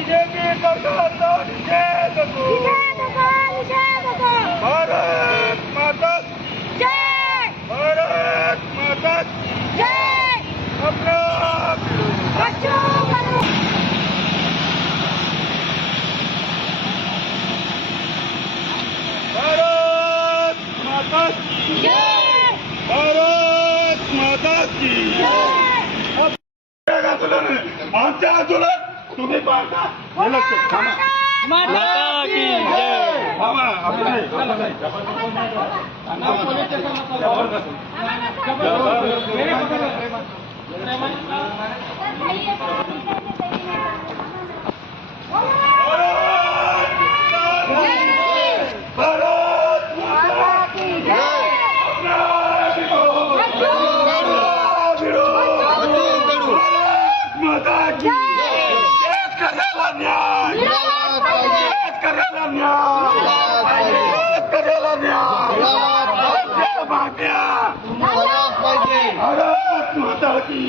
BJP सरकारचा निषेध करू। भारत माता जय। भारत माता जय। अपना भारत माता जय। भारत माता की आमच्या आंदोलन तुम्ही पाहता हे लक्ष थांबा माता की जय। थांबा आपण भारत माता की माता की शेतकऱ्याला न्याय शेतकऱ्याला न्याय शेतकऱ्याला न्याय मागण्या भारत माता की